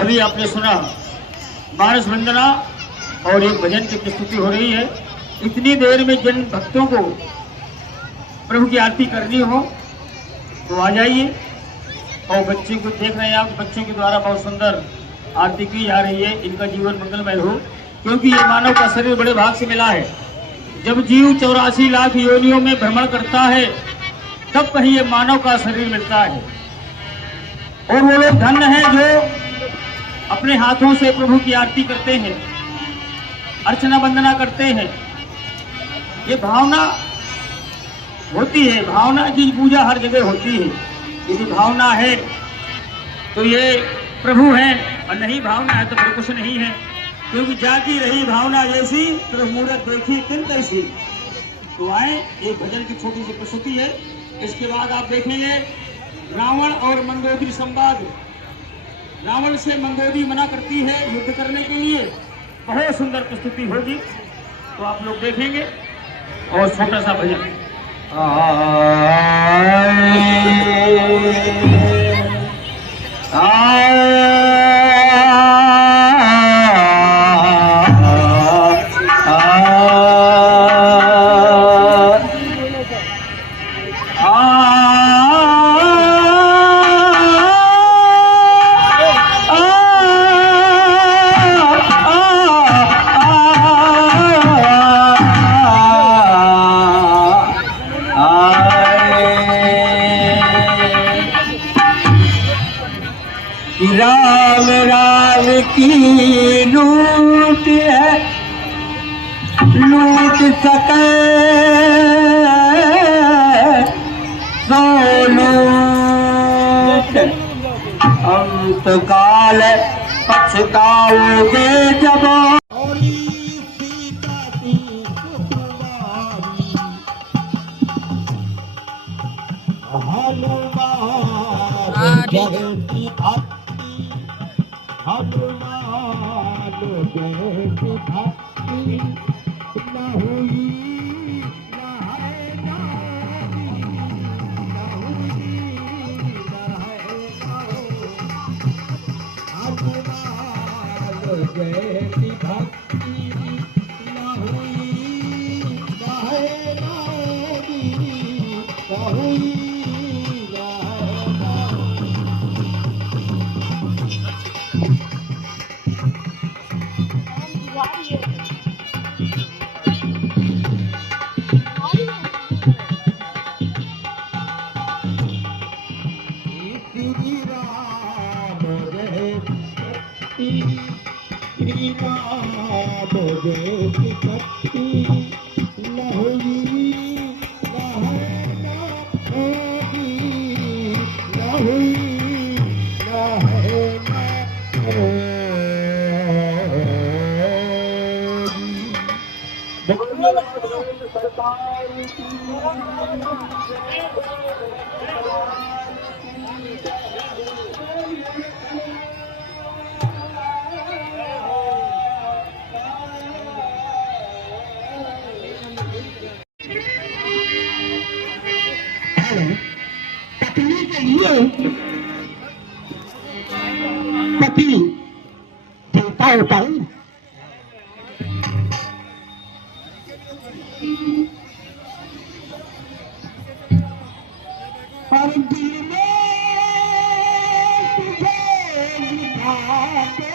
अभी आपने सुना मानस वंदना और एक भजन की प्रस्तुति हो रही है। इतनी देर में जिन भक्तों को प्रभु की आरती करनी हो तो आ जाइए। और बच्चे को देख रहे हैं आप, बच्चों के द्वारा बहुत सुंदर आरती की जा रही है। इनका जीवन मंगलमय हो, क्योंकि ये मानव का शरीर बड़े भाग से मिला है। जब जीव 84 लाख योनियों में भ्रमण करता है तब कहीं ये मानव का शरीर मिलता है। और वो लोग धन्य हैं जो अपने हाथों से प्रभु की आरती करते हैं, अर्चना वंदना करते हैं। ये भावना होती है, भावना की पूजा हर जगह होती है। यदि भावना है तो ये प्रभु है, और नहीं भावना है तो फिर कुछ नहीं है। क्योंकि जाती रही भावना जैसी तो मूरत देखी तिन तैसी। तो आए, एक भजन की छोटी सी प्रस्तुति है। इसके बाद आप देखेंगे रावण और मंदोदरी संवाद। रावण से मंदोदरी मना करती है युद्ध करने के लिए। बहुत सुंदर प्रस्तुति होगी, तो आप लोग देखेंगे। और छोटा सा भजन राम राम की लूट है, लूट सके सो लूट। अंत काल पछताओगे जब जगती हनुमान जैसी भक्ति न हुई न है नारी, न हुई न है हनुमान जैसी भक्ति न हुई न है नारी, न हुई। पत्नी के लिए पति देवता होता है। और दिल में तुझे लिखा के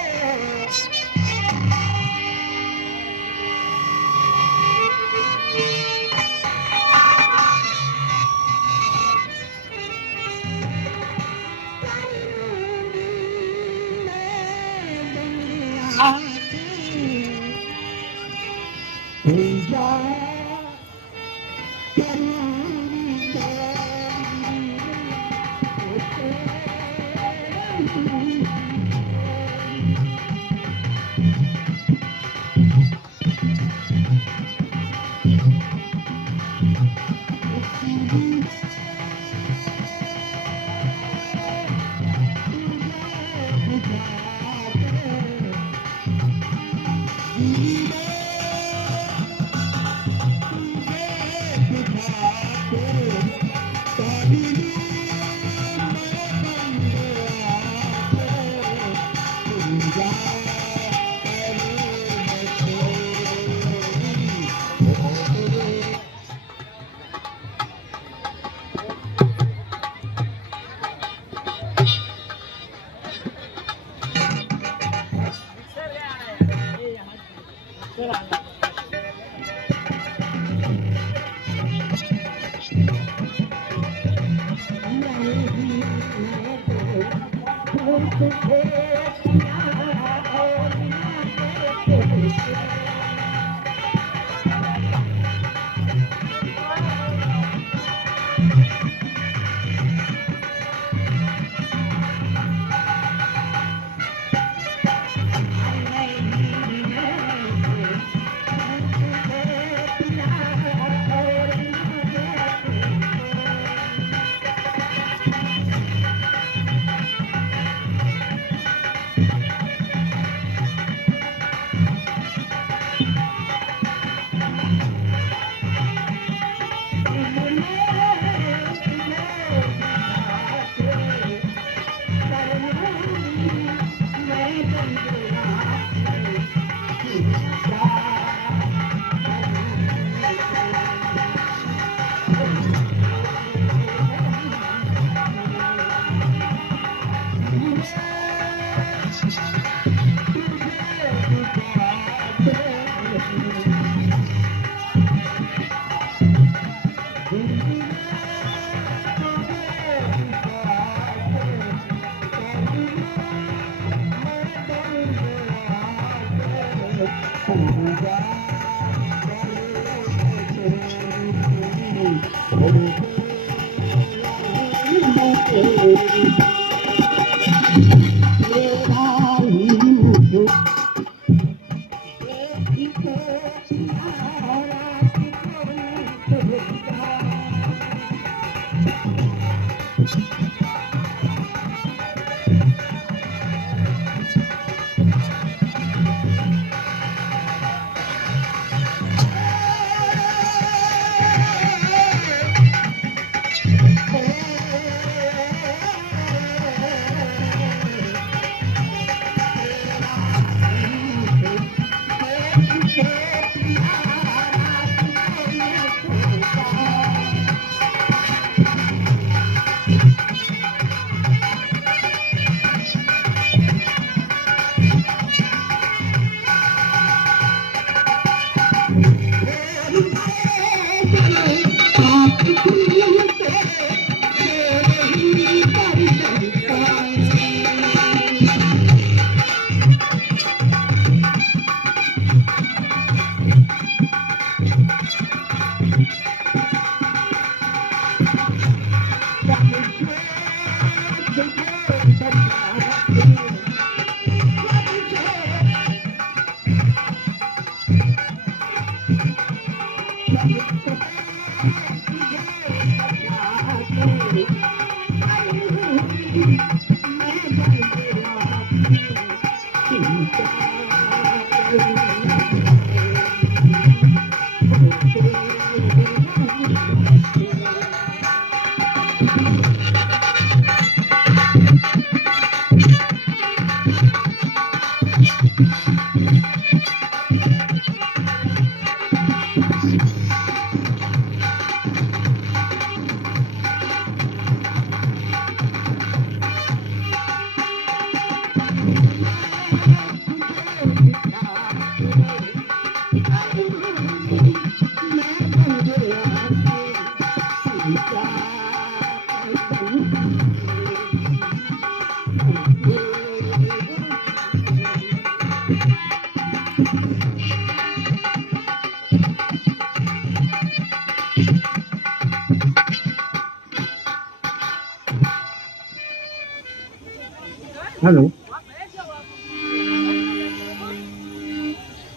हेलो।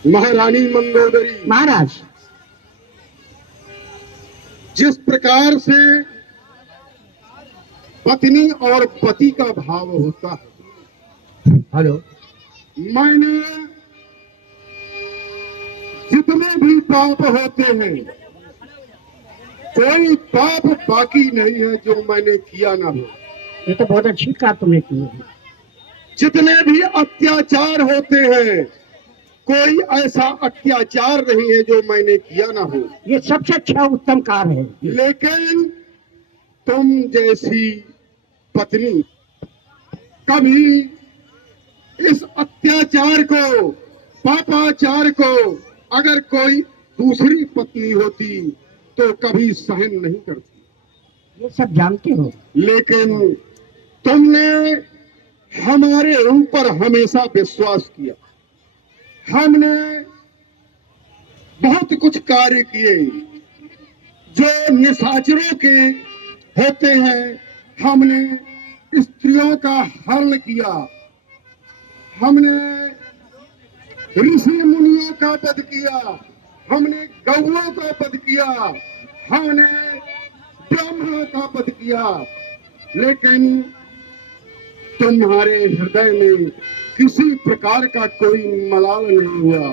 महारानी मंदोदरी, महाराज, जिस प्रकार से पत्नी और पति का भाव होता है, हेलो। मैंने जितने भी पाप होते हैं, कोई पाप बाकी नहीं है जो मैंने किया ना हो। ये तो बहुत अच्छी बात तुमने की है। जितने भी अत्याचार होते हैं, कोई ऐसा अत्याचार नहीं है जो मैंने किया ना हो। ये सबसे अच्छा उत्तम कार्य है। लेकिन तुम जैसी पत्नी कभी इस अत्याचार को, पापाचार को अगर कोई दूसरी पत्नी होती तो कभी सहन नहीं करती, ये सब जानते हो। लेकिन तुमने हमारे ऊपर हमेशा विश्वास किया। हमने बहुत कुछ कार्य किए जो निशाचरों के होते हैं। हमने स्त्रियों का हरण किया, हमने ऋषि मुनियों का वध किया, हमने गौओं का वध किया, हमने ब्राह्मणों का वध किया, लेकिन तुम्हारे हृदय में किसी प्रकार का कोई मलाल नहीं हुआ।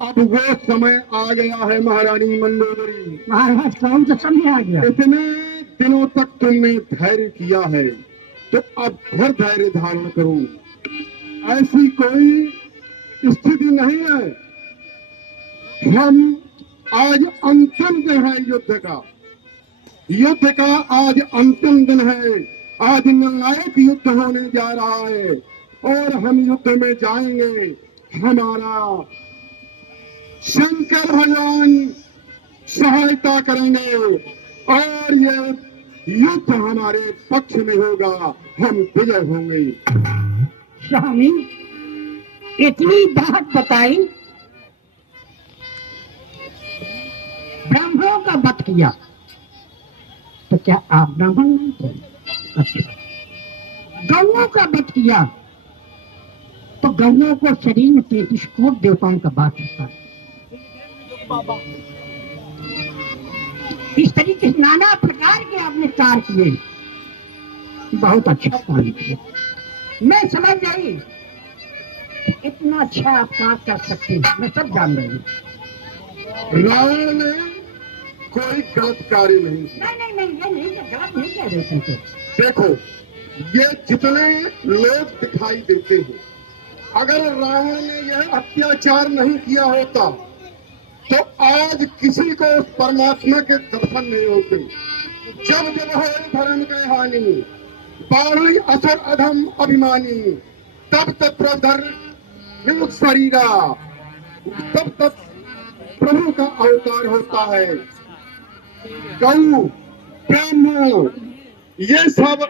अब वो समय आ गया है महारानी मंदोदरी। महाराज कौन सा समय आ गया? इतने दिनों तक तुमने धैर्य किया है तो अब फिर धैर्य धारण करो। ऐसी कोई स्थिति नहीं है। हम आज अंतिम दिन है युद्ध का। युद्ध का आज अंतिम दिन है। आज निर्णायक युद्ध होने जा रहा है और हम युद्ध में जाएंगे। हमारा शंकर भगवान सहायता करेंगे और ये युद्ध हमारे पक्ष में होगा। हम विजय होंगे। स्वामी इतनी बात बताई, ब्राह्मणों का वध किया, तो क्या आप ब्राह्मण नहीं थे? अच्छा। गौओं का वध किया, तो गौओं को शरीर में 33 कोट देवताओं का वास होता है। इस तरीके से नाना प्रकार के आपने कार्य किए। बहुत अच्छा काम किया। मैं समझ गई इतना अच्छा आप काम कर सकते हैं, मैं सब जान रही हूँ। रावण ने कोई गलत कार्य नहीं किया। नहीं, ये नहीं, गलत नहीं कह रहे तुमको। देखो, ये जितने लोग दिखाई देते हैं, अगर रावण ने यह अत्याचार नहीं किया होता तो आज किसी को उस परमात्मा के दर्शन नहीं होते। जब जब हो धर्म के हानि, बारुई असर अधम अभिमानी, तब तब प्रधर शरीरा, तब तब प्रभु का अवतार होता है। गौ, ब्राह्मण, ये सब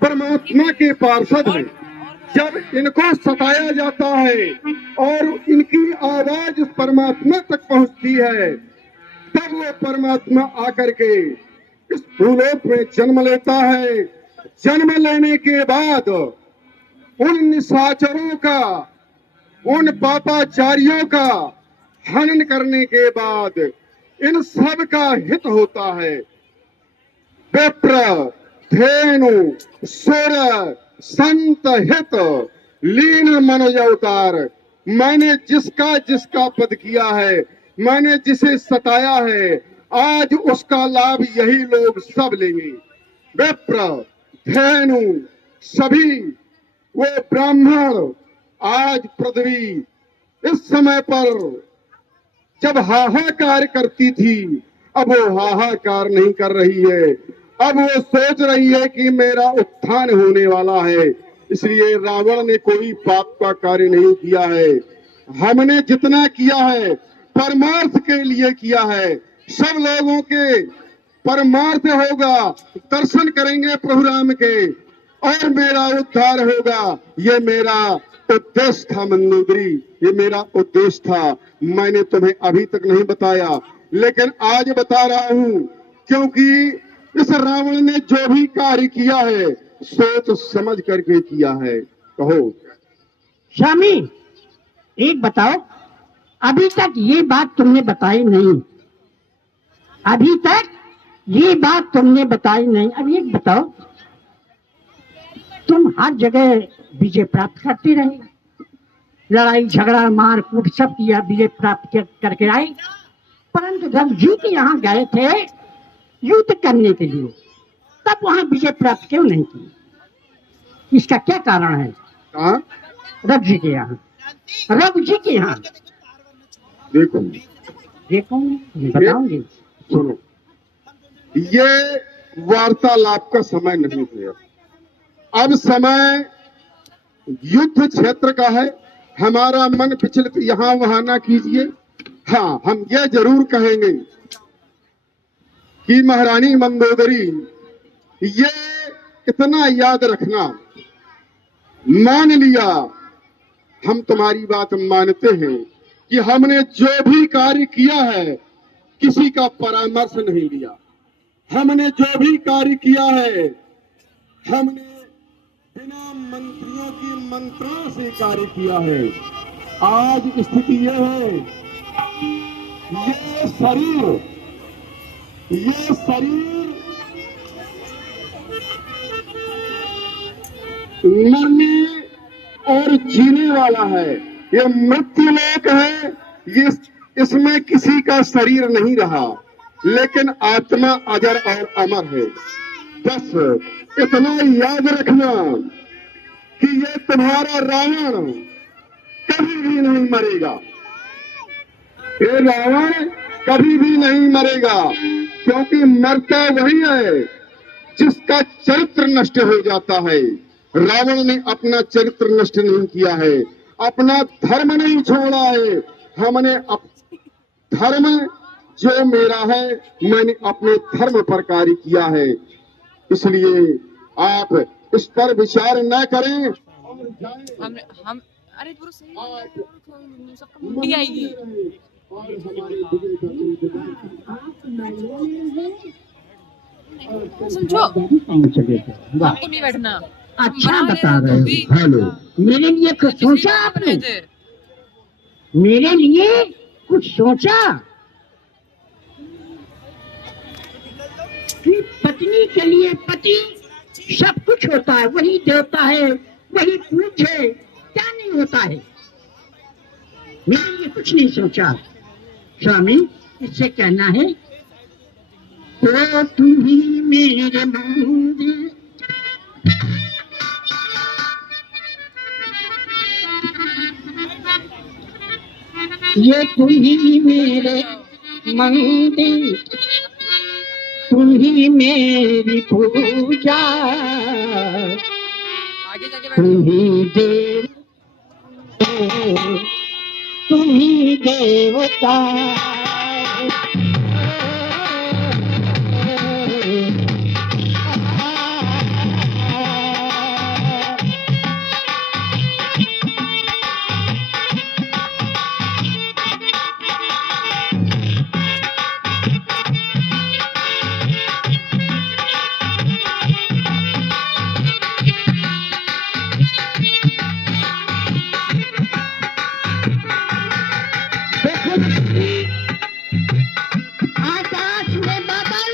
परमात्मा के पार्षद हैं। जब इनको सताया जाता है और इनकी आवाज परमात्मा तक पहुंचती है, तब वो परमात्मा आकर के इस भूलोक में जन्म लेता है। जन्म लेने के बाद उन निशाचरों का, उन पापाचारियों का हनन करने के बाद इन सब का हित होता है। विप्र, धेनु, सुर, संत हित लीन मनोज अवतार। मैंने जिसका जिसका पद किया है, मैंने जिसे सताया है, आज उसका लाभ यही लोग सब लेंगे। विप्र, धेनु, सभी वो ब्राह्मण आज पृथ्वी इस समय पर जब हाहाकार करती थी, अब वो हाहाकार नहीं कर रही है। अब वो सोच रही है कि मेरा उत्थान होने वाला है। इसलिए रावण ने कोई पाप का कार्य नहीं किया है। हमने जितना किया है परमार्थ के लिए किया है। सब लोगों के परमार्थ होगा, दर्शन करेंगे प्रभु राम के और मेरा उद्धार होगा। ये मेरा उद्देश्य था मंदोदरी, ये मेरा उद्देश्य था। मैंने तुम्हें अभी तक नहीं बताया, लेकिन आज बता रहा हूं, क्योंकि इस रावण ने जो भी कार्य किया है सोच समझ करके किया है। कहो स्वामी एक बताओ, अभी तक ये बात तुमने बताई नहीं, अभी तक ये बात तुमने बताई नहीं। अब एक बताओ, तुम हर जगह विजय प्राप्त करते रहे, लड़ाई झगड़ा मार कूट सब किया, विजय प्राप्त करके आए, परंतु जब जी के यहाँ गए थे युद्ध करने के लिए, तब वहां विजय प्राप्त क्यों नहीं की? इसका क्या कारण है? रघु जी के यहाँ, रघु जी के यहाँ देखो बताऊंगी। सुनो, ये वार्तालाप का समय नहीं है। अब समय युद्ध क्षेत्र का है। हमारा मन विचलित यहाँ वहां ना कीजिए। हाँ, हम ये जरूर कहेंगे कि महारानी मंदोदरी, ये इतना याद रखना, मान लिया, हम तुम्हारी बात मानते हैं कि हमने जो भी कार्य किया है किसी का परामर्श नहीं लिया। हमने जो भी कार्य किया है हमने बिना मंत्रियों की मंत्रणा से कार्य किया है। आज स्थिति यह है, ये शरीर मरने और जीने वाला है। ये मृत्यु लोक है, ये इसमें किसी का शरीर नहीं रहा, लेकिन आत्मा अजर और अमर है। बस इतना याद रखना कि ये तुम्हारा रावण कभी भी नहीं मरेगा। ये रावण कभी भी नहीं मरेगा, क्योंकि मरता वही है जिसका चरित्र नष्ट हो जाता है। रावण ने अपना चरित्र नष्ट नहीं किया है, अपना धर्म नहीं छोड़ा है। हमने धर्म जो मेरा है, मैंने अपने धर्म पर कार्य किया है। इसलिए आप इस पर विचार न करें। हम अरे पूरा सही सबका मुंडी आएगी। समझो आपको नहीं बैठना। अच्छा बता रहे हो। हेलो, मेरे लिए कुछ सोचा आपने? मेरे लिए कुछ सोचा कि पत्नी के लिए पति सब कुछ होता है, वही देवता है, वही पूछे, क्या नहीं होता है? मेरे लिए कुछ नहीं सोचा। स्वामी, इससे कहना है तो तुम ही मेरे मंदिर, ये तुम ही मेरे मंदिर, तुम ही मेरी पूजा, आगे जाके तुम ही देव, तुम ही देवता। आकाश में बादल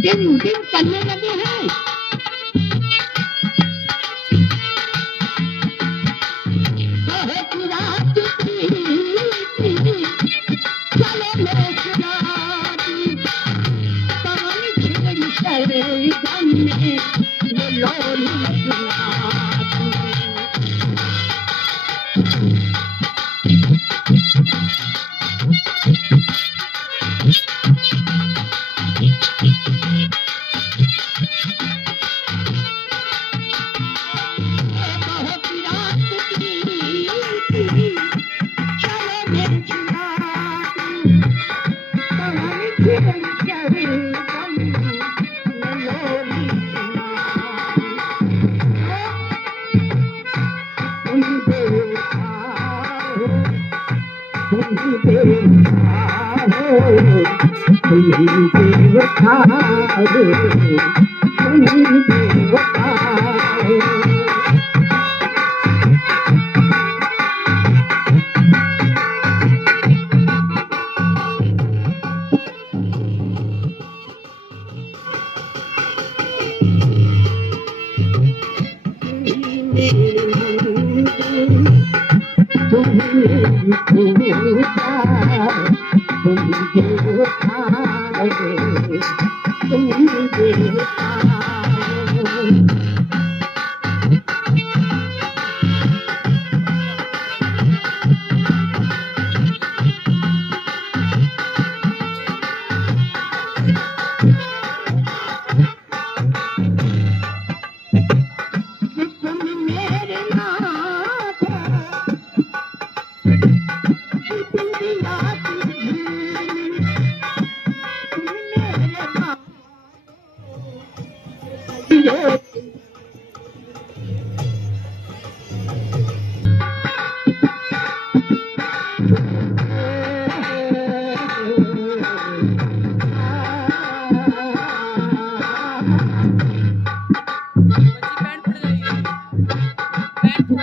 दिन दिन चलने लगे हैं। बहुत रात की चलो लोकराती, पानी छिड़ सरगम में ये लोरी सुनाती।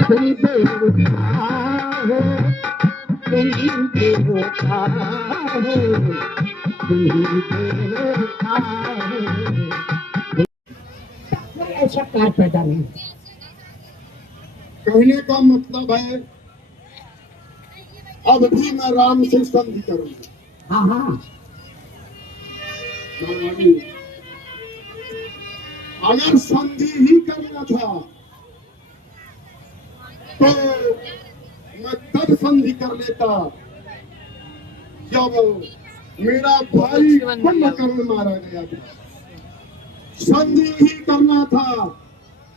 तुम देवता हो, तुम देवता हो, तुम देवता हो। कोई ऐसा कार पैदा नहीं। कहने का मतलब है अब भी मैं राम से संधि करूंगा। हाँ हाँ, अगर संधि ही करना था तो मैं तब संधि कर लेता जब मेरा भाई कुंभकर्ण मारा गया था। संधि ही करना था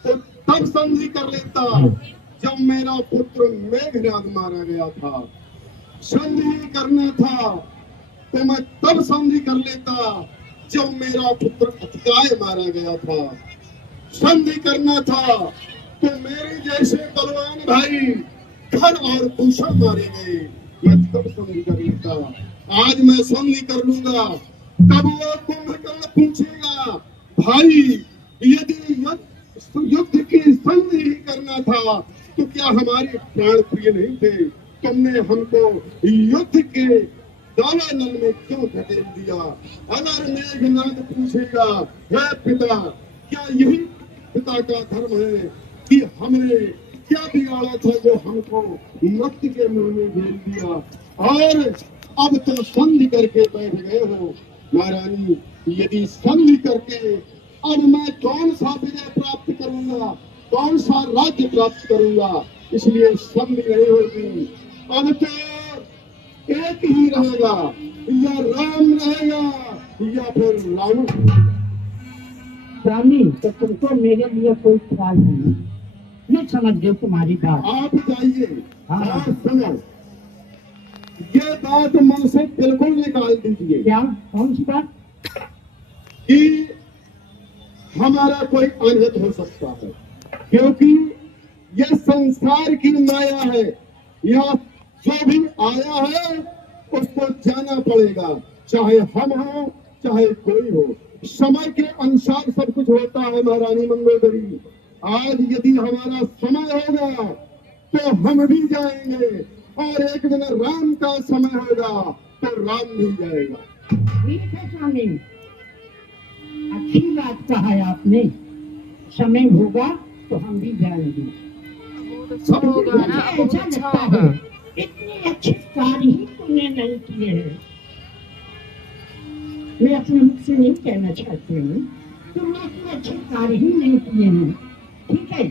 तो तब संधि कर लेता जब मेरा पुत्र मेघनाद मारा गया था। संधि ही करना था तो मैं तब संधि कर लेता जब मेरा पुत्र अतिकाय मारा गया था। संधि करना था तो मेरे जैसे बलवान भाई खर और कुशा मारे गए, मैं तब संधि कर लेता। आज मैं संधि कर लूंगा, तब वो कुंभकर्ण पूछेगा भाई यदि युद्ध की संधि ही करना था तो क्या हमारे प्राण प्रिय नहीं थे? तुमने हमको युद्ध के दावानल में क्यों धकेल दिया? अगर मेघनाद पूछेगा हे पिता, क्या यही पिता का धर्म है कि हमने क्या बिगाड़ा था जो हमको मृत्यु के मुंह में भेज दिया? और अब तो संधि करके बैठ गए हो। महारानी, यदि संधि करके अब मैं कौन सा विजय प्राप्त करूंगा, कौन सा राज्य प्राप्त करूंगा? इसलिए संधि नहीं होगी। अब तो एक ही रहेगा, या राम रहेगा या फिर रावण। स्वामी, तो तुमको मेरे लिए कोई ख्याल नहीं। मैं समझ गई तुम्हारी बात। आप जाइए हाँ। और सुनो, ये बात मन से बिल्कुल निकाल दीजिए क्या? कौन सी बात? कि हमारा कोई अनहित हो सकता है, क्योंकि यह संसार की माया है। यह जो भी आया है उसको जाना पड़ेगा, चाहे हम हो चाहे कोई हो। समय के अनुसार सब कुछ होता है महारानी मंगोदरी। आज यदि हमारा समय होगा तो हम भी जाएंगे, और एक दिन राम का समय होगा तो राम भी जाएगा। ठीक है स्वामी, अच्छी बात कहा है आपने। समय होगा तो हम भी जाएंगे। सब होगा ना, मुझे ऐसा लगता है इतने अच्छे कार्य ही तुमने नहीं किए हैं। मैं अपने मुख से नहीं कहना चाहती हूँ, तुमने इतने अच्छे कार्य ही नहीं किए हैं। ठीक है,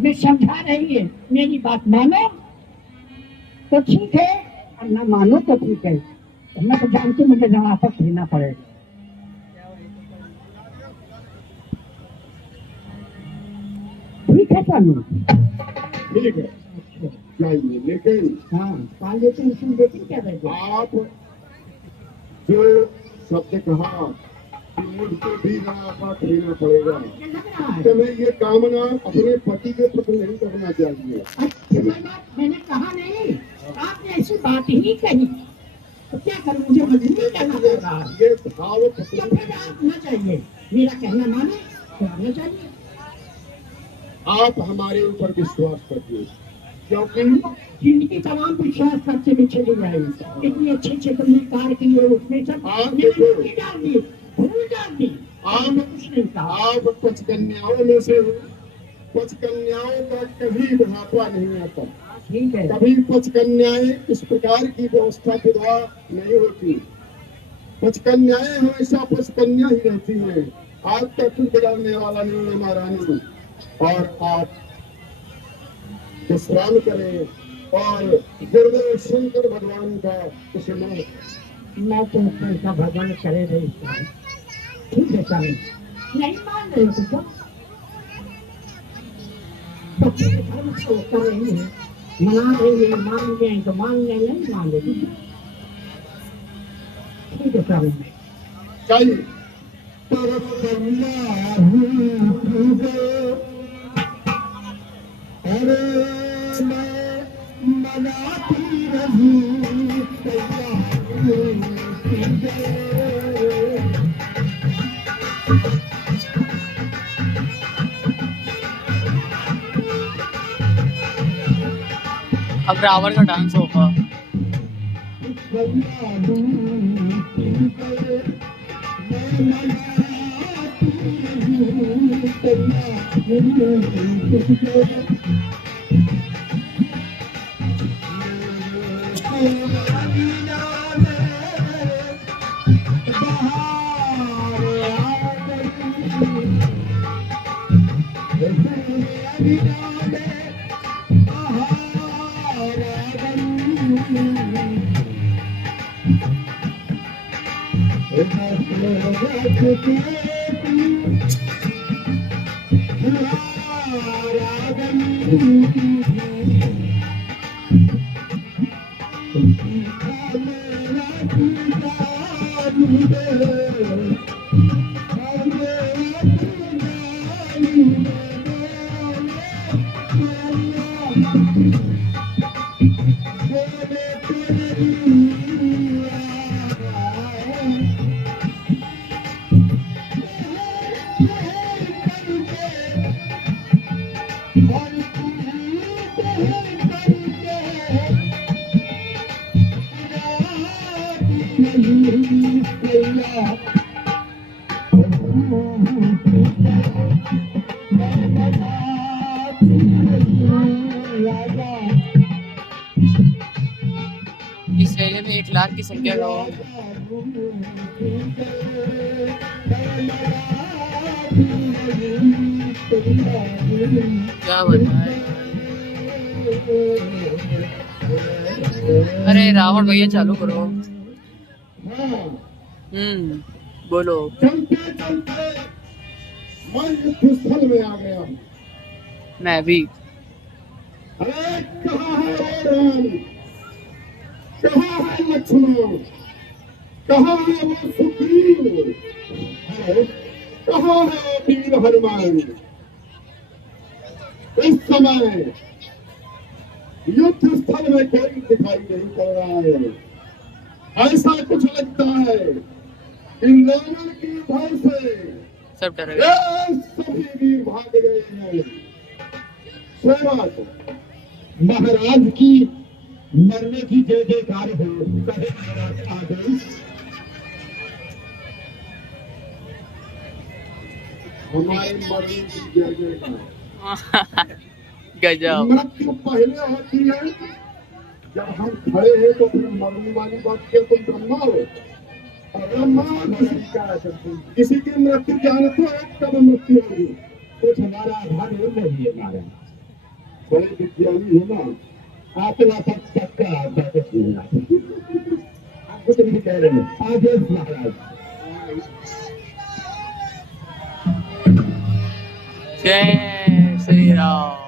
मैं समझा रही है, मेरी बात मानो तो ठीक है, और ना मानो तो ठीक है। मैं तो जानती हूँ मुझे जहाँ तक लेना पड़ेगा। ठीक है स्वामी, ठीक है, जाइए। लेकिन हाँ, काल लेकिन इसमें देखिए क्या रहता है। आप जो शब्द कहा कि मुझको भी रास्ता लेना पड़ेगा, मुझे लग रहा है तो मैं ये कामना अपने पति के प्रति नहीं करना चाहिए। अच्छी बात मैंने कहा नहीं, आपने ऐसी बात ही कही तो क्या करूं, मुझे मजबूर करना पड़ रहा है। ये भाव तो फिर आप न चाहिए, मेरा कहना माने तो आना चाहिए। आप हमारे ऊपर विश्वास करिए, क्योंकि जिंदगी तमाम विश्वास करते में चली जाएगी। इतनी अच्छे तुमने कार्य किए, उसमें सब मैंने मिट्टी डाल दी, धूल डाल दी, आपने कुछ नहीं कहा। आप कुछ कन्याओं में से हो। कुछ कन्याओं का कभी बुढ़ापा नहीं आता, ठीक है, कभी कुछ कन्याएं इस प्रकार की व्यवस्था विधवा नहीं होती। कुछ कन्याएं हमेशा कुछ कन्या ही रहती हैं। आज तक कुछ बिगाड़ने वाला नहीं है महारानी। और आप विश्राम करें और गुरुदेव शंकर भगवान का स्मरण। मैं तो का भगवान करे रही। ठीक है स्वामी, नहीं मान रहे हो तो धर्म से कर रही है, मना रही है, मान गए तो मान गए, नहीं मान रहे। ठीक है स्वामी, चाहिए मनाती रही अब रावण का डांस होगा। इस मेले में 1 लाख की संख्या का क्या बताए। अरे रावण भैया चालू करो। बोलो। चलते चलते मैं युद्ध स्थल में आ गया। मैं भी। अरे कहाँ है राम, कहाँ है लक्ष्मण, कहाँ है वो सुग्रीव, कहाँ है वीर हनुमान। इस समय युद्ध स्थल में कोई दिखाई नहीं पड़ रहा है। ऐसा कुछ लगता है कि रावण की भय से सब डर गए। सभी वीर भाग गए हैं। महाराज की मरने की जय जयकार हो, कहे महाराज आदेश। हमारे मरने की जय जयकार। गजब। मृत्यु पहले होती है जब हम खड़े हैं, तो फिर मरने वाली बात क्या तुम ब्रह्मा हो? ब्रह्मा किसी की मृत्यु जानते हो कब मृत्यु होगी? कुछ हमारा आधार नहीं है। हमारा बड़े विज्ञानी है ना, आत्मा तक का आधार आप कुछ नहीं कह रहे हैं। आदेश महाराज। जय श्री राम।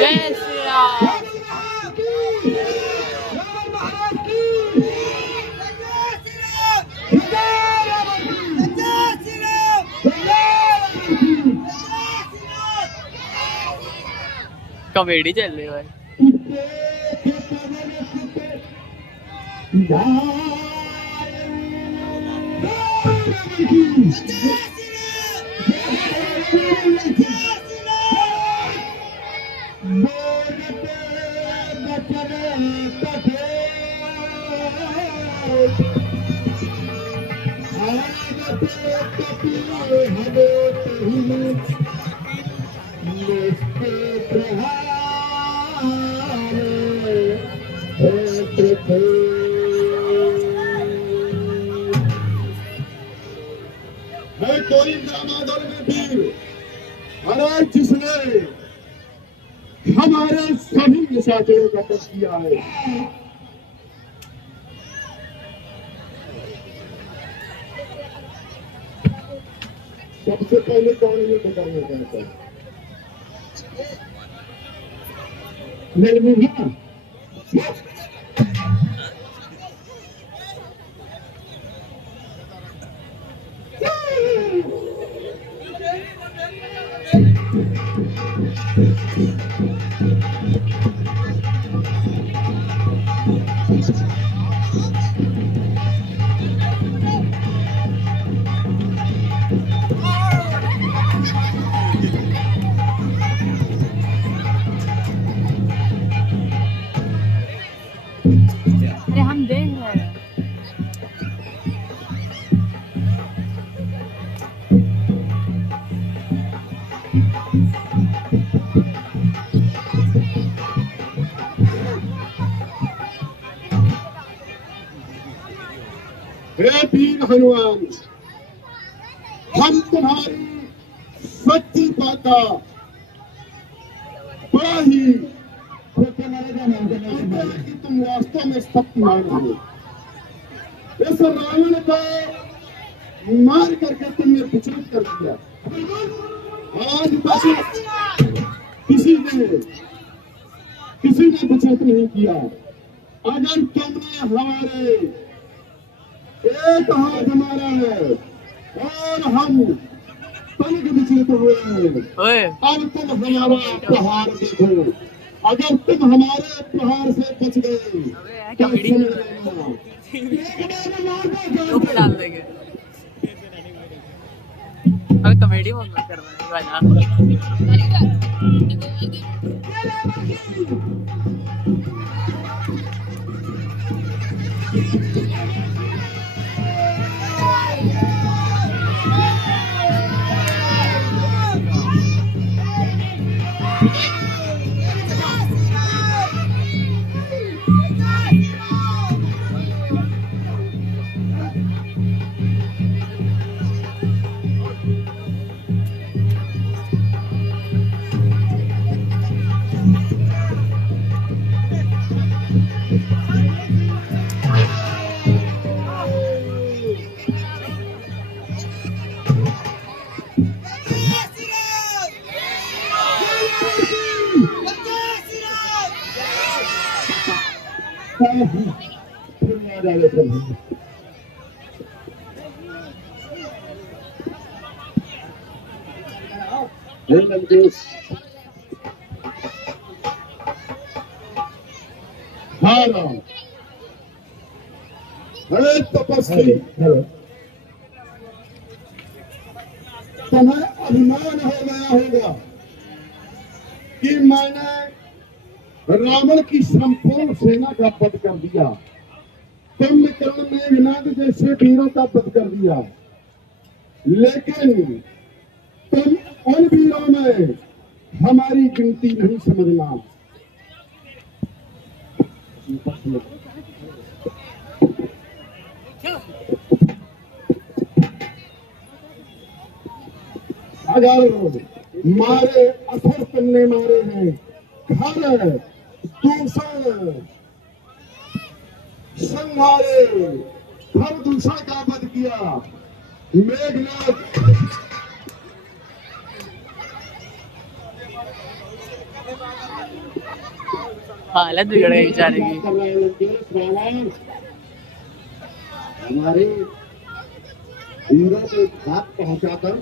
जय श्री राम। कॉमेडी चल रही है भाई। है कोई दामादर में भी, अरे जिसने हमारे सभी निशाचरों का वध किया है। सबसे पहले कौन ये बताना चाहता है? मेरे मुझे हे वीर हनुमान, हम तुम्हारी सच्ची बात का बड़ा ही कि तुम वास्तव में शक्तिमान हो। इस रावण को मार करके तुमने विचलित कर दिया। आज बस किसी ने विचलित नहीं किया। अगर तुमने हमारे एक हाथ हमारा है और हम तनिक विचलित हुए हैं। ओए अब तुम हमारा प्रहार देखो। अगर तुम हमारे प्रहार से बच गए अबे तो कॉमेडी समझ लेना। तो पे डाल देंगे। अबे कॉमेडी मत कर रहा है अरे तपस्वी, तुम्हें अभिमान हो गया होगा कि मैंने रावण की संपूर्ण सेना का वध कर दिया। कुंभकर्ण मेघनाद जैसे वीरों का वध कर दिया, लेकिन तुम उन वीरों में हमारी गिनती नहीं समझना। अगर मारे असर तुमने मारे हैं, घर दूषण संहारे, घर दूषण का वध किया। मेघनाद हालत बिगड़ गई बेचारे की। हमारे वीरों को घात पहुंचाकर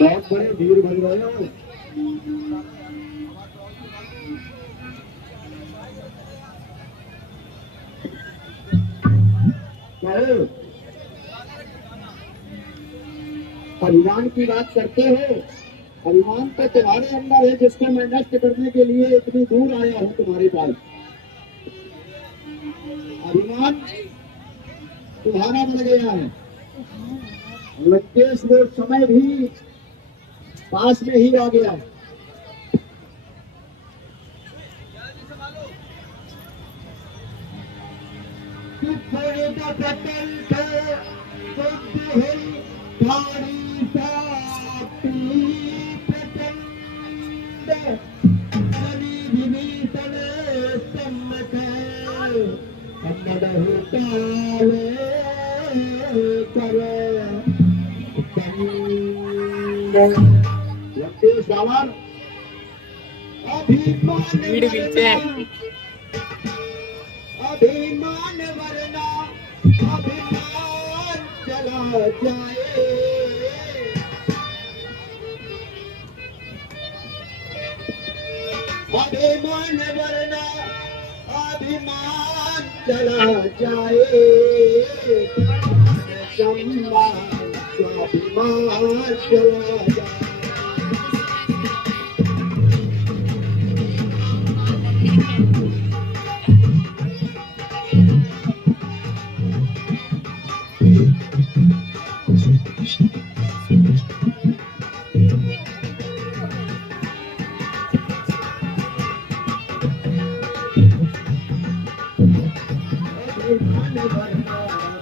बहुत बड़े वीर बन गए हो। परिणाम की बात करते हो। अभिमान तो तुम्हारे अंदर है, जिसको मैं नष्ट करने के लिए इतनी दूर आया हूँ तुम्हारे पास। अभिमान तुम्हारा बढ़ गया है। लंकेश वो समय भी पास में ही आ गया। भीड़ पीछे अभिमान वरना अभिमान चला जाए। अभिमान वरना अभिमान चला जाए। सम्मान स्वाभिमान चला जाए। अभिमान वरना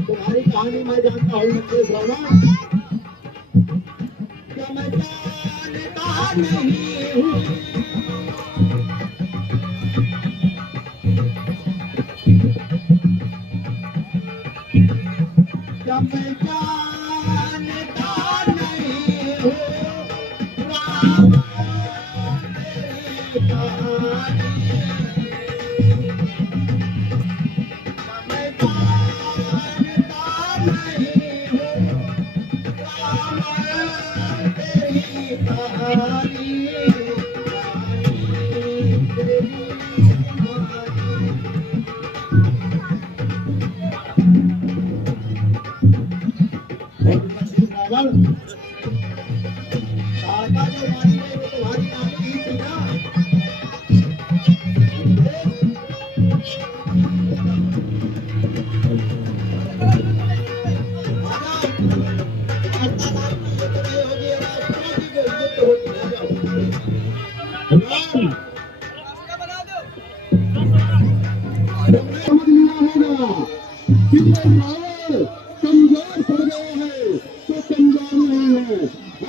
तुम्हारी कहानी मैं जानता हूँ मुकेश राणा। क्या मैं जानता नहीं हूँ क्या मैं जानता नहीं हूँ राम तेरी कहानी। कमजोर पड़ गए हैं तो कमजोर नहीं है,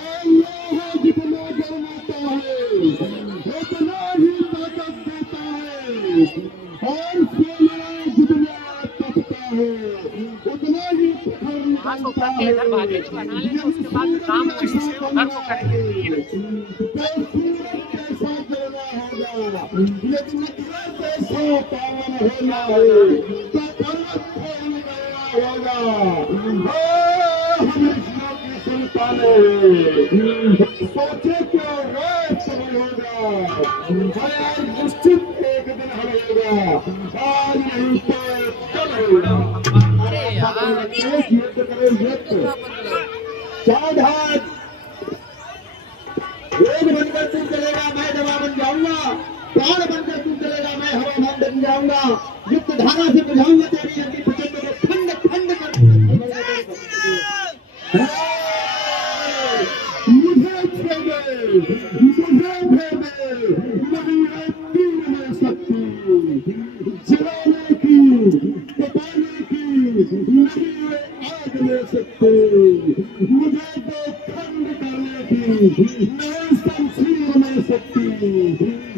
अल्लाह जितना जरमाता है उतना ही ताकत देता है, और सोना जितना तपता है उतना ही पत्थर निकलता है। बना लेना, उसके बाद काम वहीं से घर को करेंगे। कैसा करना होगा, लेकिन कैसा पावन होना है तो पर्वत खोल गया होगा। हमेशा की सुल्ताने सोचे क्यों रात समय होगा, निश्चित एक दिन हमेगा, आज नहीं तो कल होगा। एक युद्ध करे युद्ध, चार हाथ वेद बनकर तू चलेगा, मैं दवा बन जाऊंगा, प्राण बनकर तू चलेगा, मैं हवामान बन जाऊंगा, युक्त धारा से बुझाऊंगा तेरी अग्नि प्रचंड को, खंड खंड कर मुझे छोड़े, मुझे भेदे, नहीं है तीर में शक्ति, जलाने की, तपाने की, नहीं है आग में शक्ति, मुझे दो खंड करने की, नहीं शमशीर में शक्ति,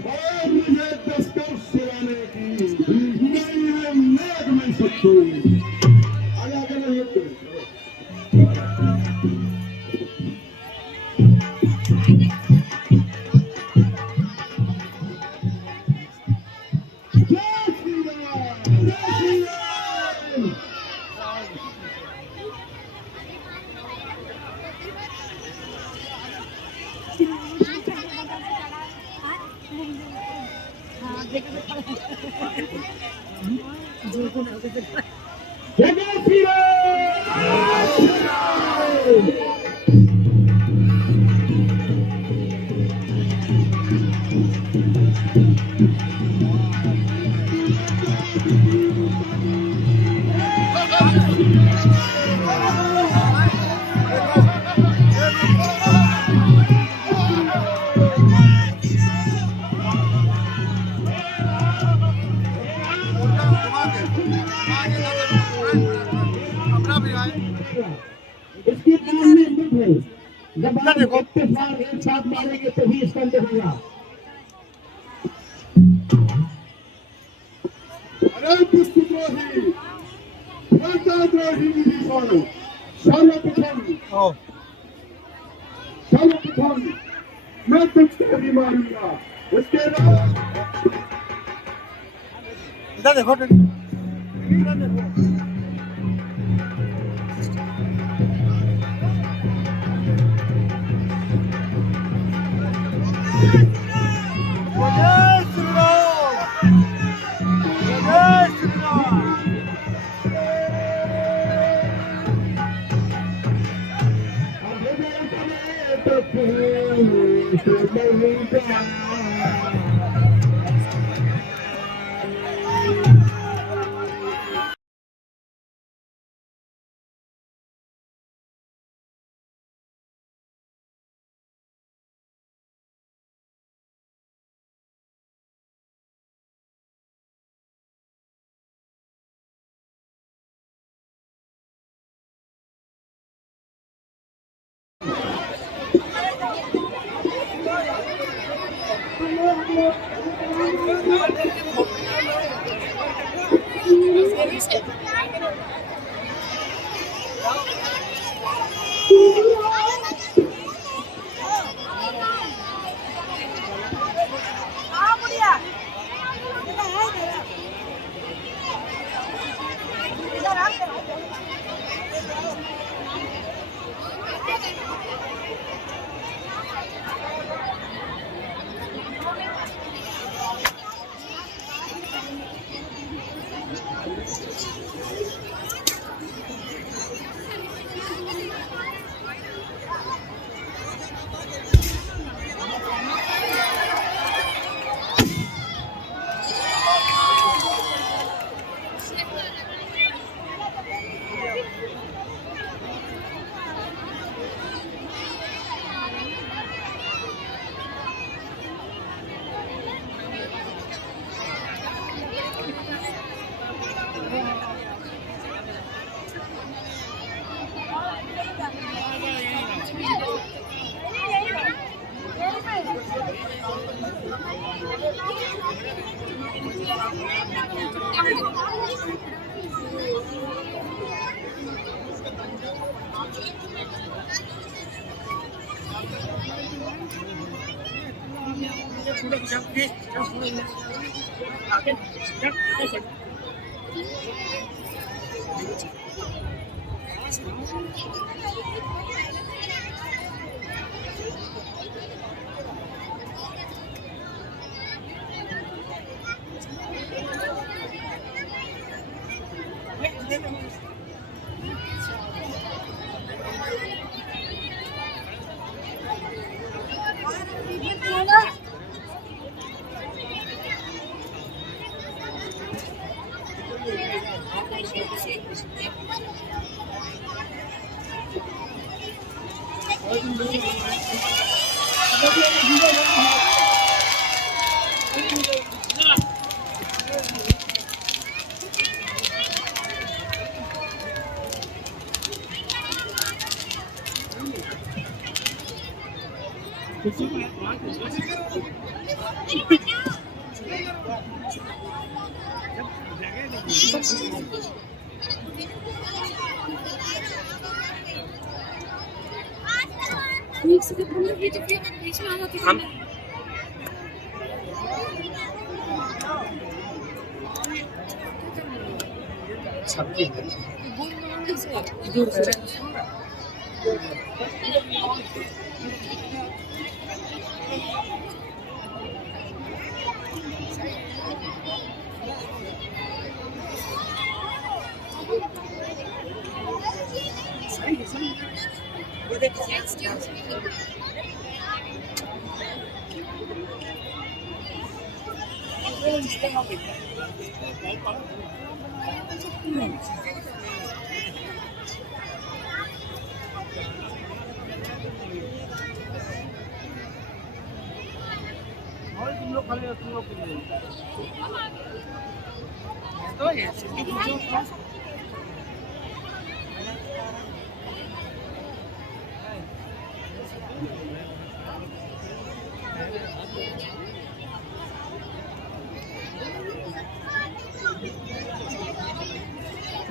और मुझे दस्तर सुराने की, नहीं है नाग में शक्ति। आगे आगे नहीं है। इसकी काम में हिम्मत है, जब आप 32 बार एक साथ मारेंगे तो ही इसका अंत होगा। अरे पुष्पद्रोही, द्रोही विभीषण, सर्वप्रथम मैं तुझको भी मारूंगा, उसके बाद इधर देखो, इधर देखो। हम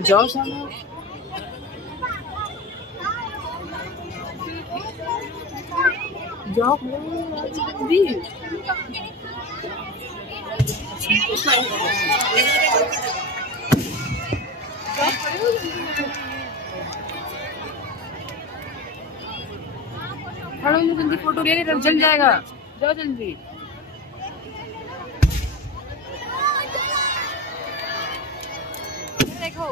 जाओ सामने जाओ दी खड़ो जल्दी फोटो ले ले जल जाएगा जाओ जल्दी देखो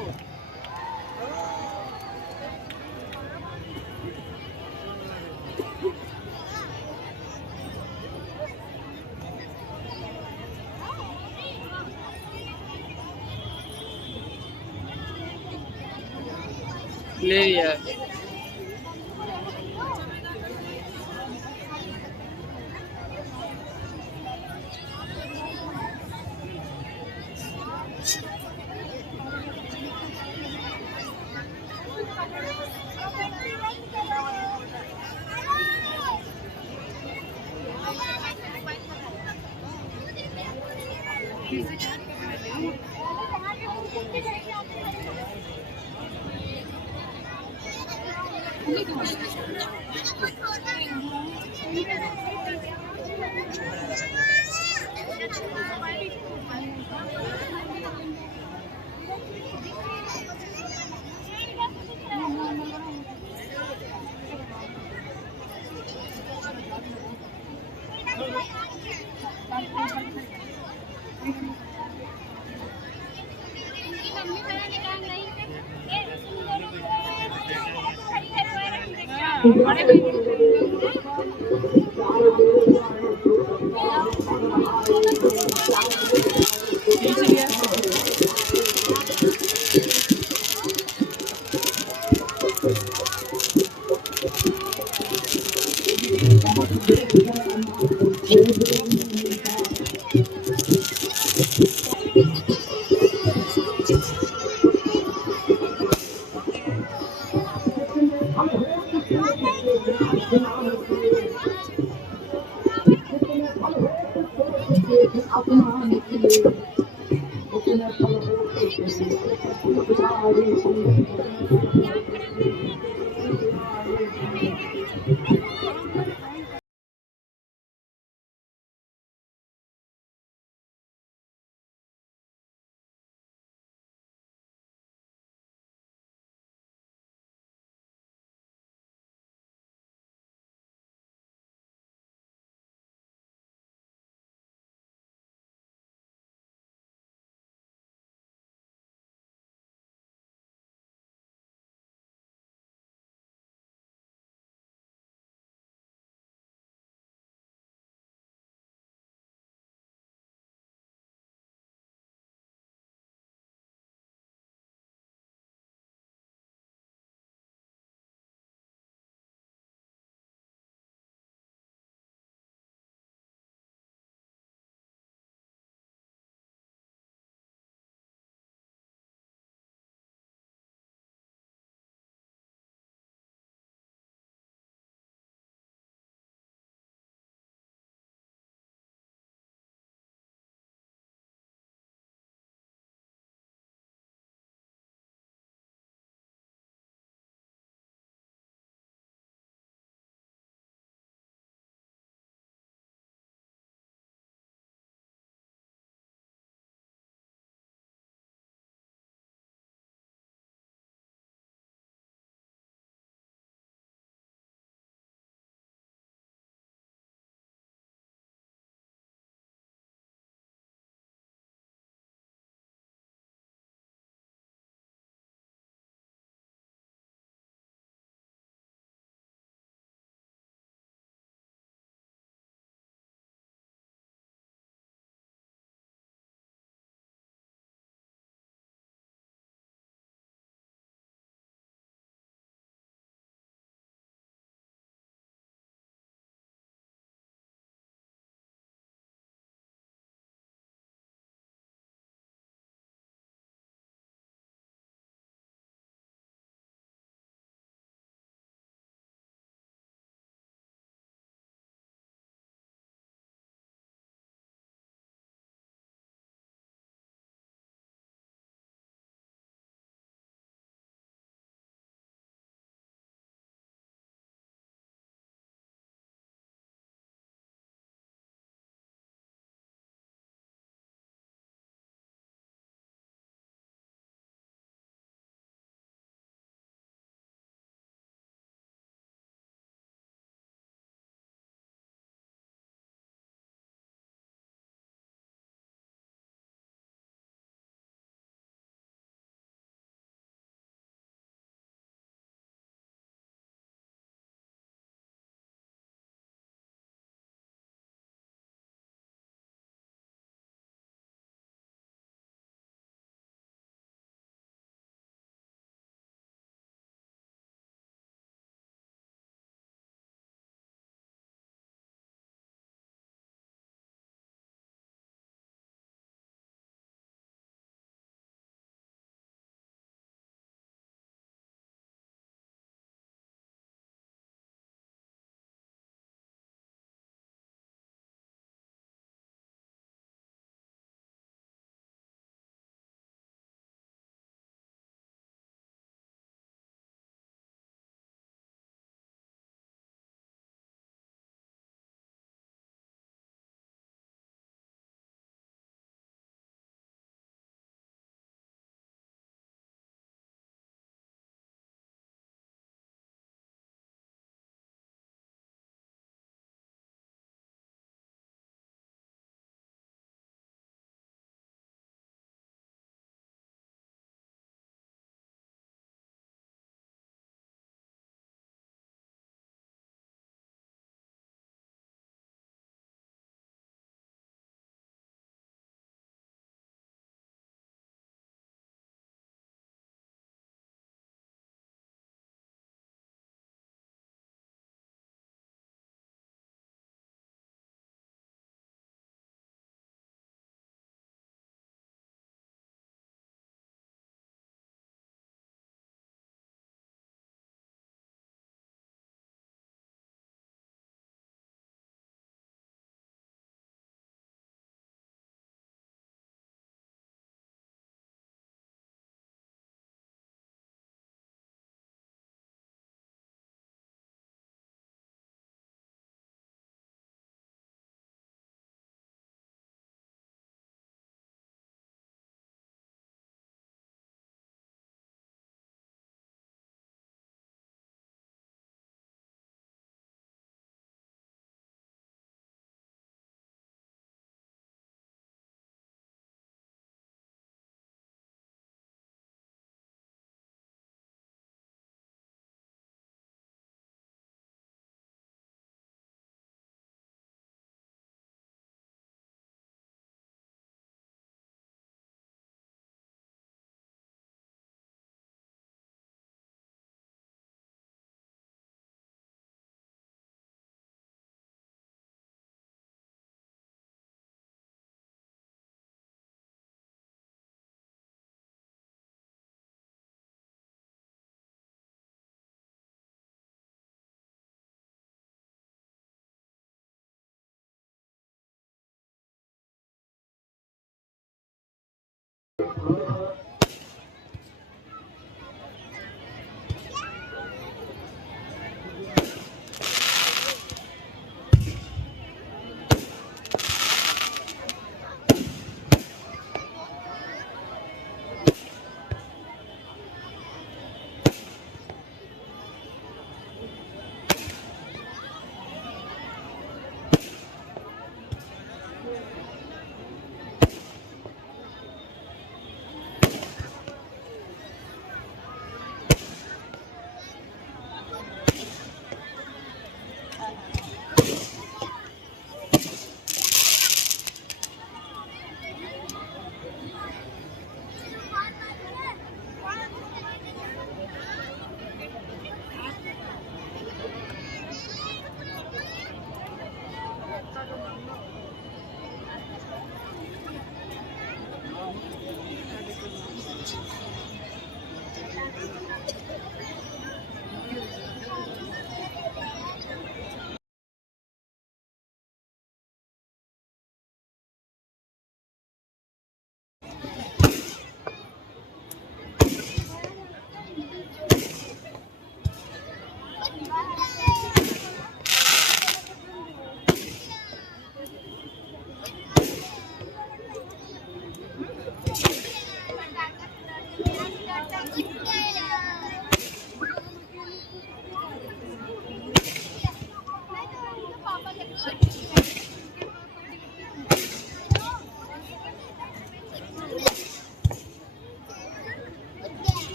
ले लिया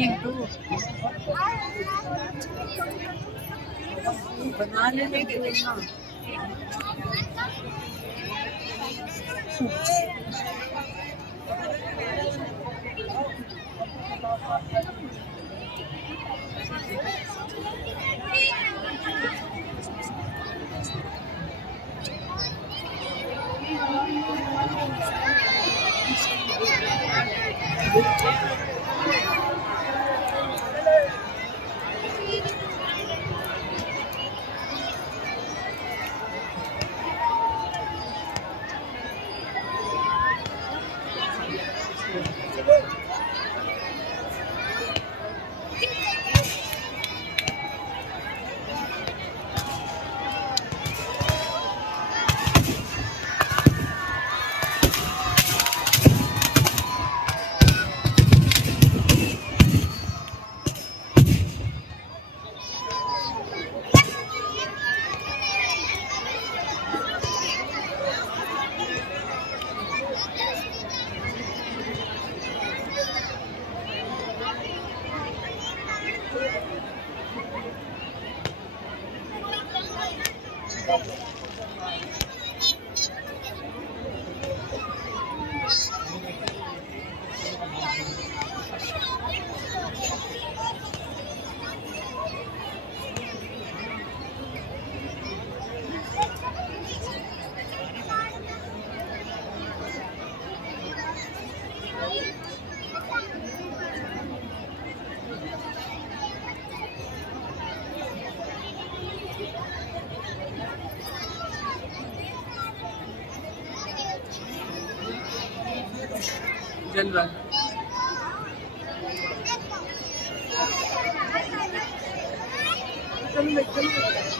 एक दो बना लेने के लिए ना। जलवा चल